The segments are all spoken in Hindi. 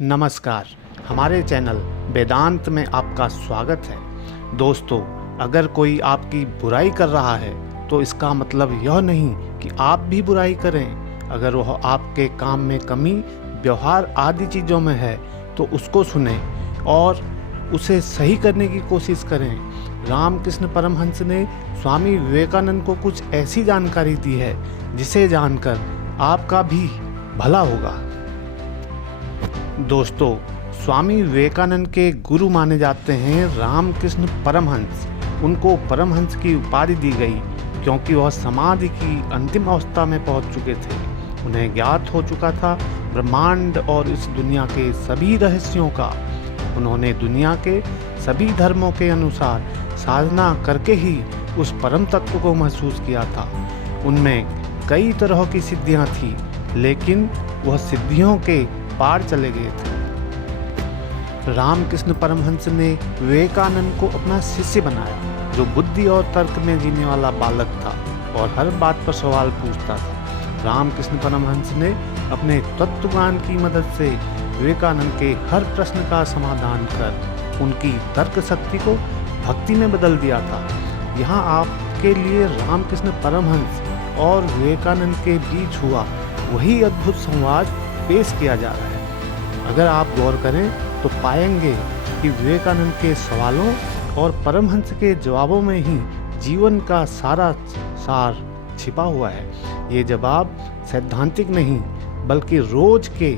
नमस्कार, हमारे चैनल वेदांत में आपका स्वागत है। दोस्तों, अगर कोई आपकी बुराई कर रहा है तो इसका मतलब यह नहीं कि आप भी बुराई करें। अगर वह आपके काम में कमी, व्यवहार आदि चीज़ों में है तो उसको सुने और उसे सही करने की कोशिश करें। रामकृष्ण परमहंस ने स्वामी विवेकानंद को कुछ ऐसी जानकारी दी है जिसे जानकर आपका भी भला होगा। दोस्तों, स्वामी विवेकानंद के गुरु माने जाते हैं रामकृष्ण परमहंस। उनको परमहंस की उपाधि दी गई क्योंकि वह समाधि की अंतिम अवस्था में पहुंच चुके थे। उन्हें ज्ञात हो चुका था ब्रह्मांड और इस दुनिया के सभी रहस्यों का। उन्होंने दुनिया के सभी धर्मों के अनुसार साधना करके ही उस परम तत्व को महसूस किया था। उनमें कई तरह की सिद्धियां थी, लेकिन वह सिद्धियों के पार चले गए थे। रामकृष्ण परमहंस ने विवेकानंद को अपना शिष्य बनाया, जो बुद्धि और तर्क में जीने वाला बालक था और हर बात पर सवाल पूछता था। रामकृष्ण परमहंस ने अपने तत्वज्ञान की मदद से विवेकानंद के हर प्रश्न का समाधान कर उनकी तर्क शक्ति को भक्ति में बदल दिया था। यहाँ आपके लिए रामकृष्ण परमहंस और विवेकानंद के बीच हुआ वही अद्भुत संवाद पेश किया जा रहा है। अगर आप गौर करें तो पाएंगे कि विवेकानंद के सवालों और परमहंस के जवाबों में ही जीवन का सारा सार छिपा हुआ है। ये जवाब सैद्धांतिक नहीं, बल्कि रोज के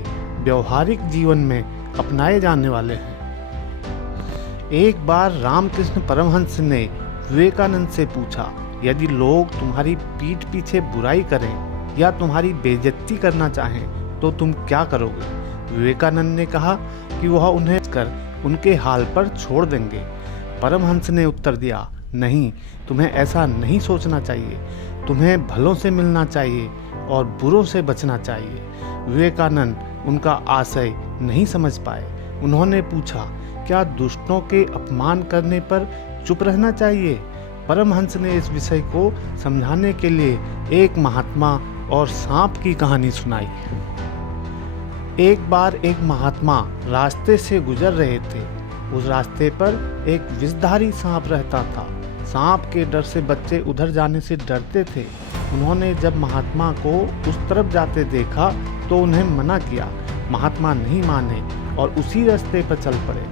व्यवहारिक जीवन में अपनाए जाने वाले हैं। एक बार रामकृष्ण परमहंस ने विवेकानंद से पूछा, यदि लोग तुम्हारी पीठ पीछे बुराई करें या तुम्हारी बेइज्जती करना चाहें तो तुम क्या करोगे? विवेकानंद ने कहा कि वह उन्हें कर उनके हाल पर छोड़ देंगे। परमहंस ने उत्तर दिया, नहीं, तुम्हें ऐसा नहीं सोचना चाहिए। तुम्हें भलों से मिलना चाहिए और बुरों से बचना चाहिए। विवेकानंद उनका आशय नहीं समझ पाए। उन्होंने पूछा, क्या दुष्टों के अपमान करने पर चुप रहना चाहिए? परमहंस ने इस विषय को समझाने के लिए एक महात्मा और सांप की कहानी सुनाई। एक बार एक महात्मा रास्ते से गुजर रहे थे। उस रास्ते पर एक विषधारी सांप रहता था। सांप के डर से बच्चे उधर जाने से डरते थे। उन्होंने जब महात्मा को उस तरफ जाते देखा तो उन्हें मना किया। महात्मा नहीं माने और उसी रास्ते पर चल पड़े।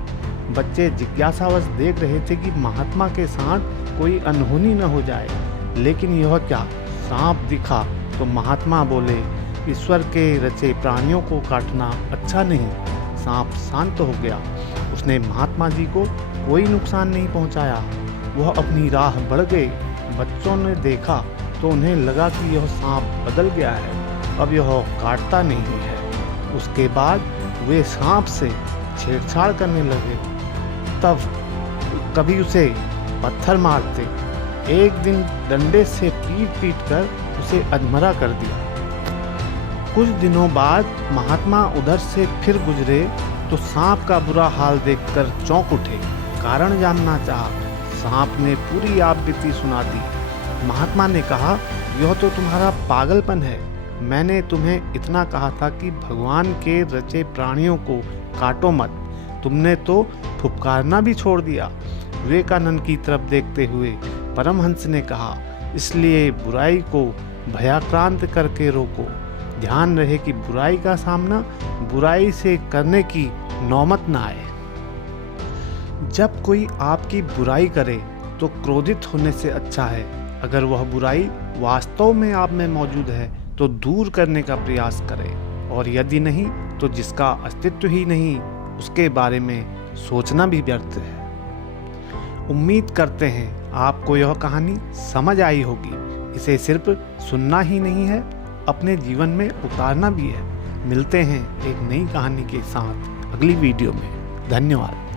बच्चे जिज्ञासावश देख रहे थे कि महात्मा के साथ कोई अनहोनी न हो जाए, लेकिन यह क्या, सांप दिखा तो महात्मा बोले, ईश्वर के रचे प्राणियों को काटना अच्छा नहीं। सांप शांत हो गया। उसने महात्मा जी को कोई नुकसान नहीं पहुंचाया। वह अपनी राह बढ़ गए। बच्चों ने देखा तो उन्हें लगा कि यह सांप बदल गया है, अब यह काटता नहीं है। उसके बाद वे सांप से छेड़छाड़ करने लगे। तब कभी उसे पत्थर मारते, एक दिन डंडे से पीट कर उसे अधमरा कर दिया। कुछ दिनों बाद महात्मा उधर से फिर गुजरे तो सांप का बुरा हाल देखकर चौंक उठे। कारण जानना चाहा। सांप ने पूरी आपबीती सुना दी। महात्मा ने कहा, यह तो तुम्हारा पागलपन है। मैंने तुम्हें इतना कहा था कि भगवान के रचे प्राणियों को काटो मत। तुमने तो फुफकारना भी छोड़ दिया। विवेकानंद की तरफ देखते हुए परमहंस ने कहा, इसलिए बुराई को भयाक्रांत करके रोको। ध्यान रहे कि बुराई का सामना बुराई से करने की नौबत न आए। जब कोई आपकी बुराई करे तो क्रोधित होने से अच्छा है, अगर वह बुराई वास्तव में आप में मौजूद है तो दूर करने का प्रयास करें, और यदि नहीं तो जिसका अस्तित्व ही नहीं उसके बारे में सोचना भी व्यर्थ है। उम्मीद करते हैं आपको यह कहानी समझ आई होगी। इसे सिर्फ सुनना ही नहीं है, अपने जीवन में उतारना भी है। मिलते हैं एक नई कहानी के साथ अगली वीडियो में। धन्यवाद।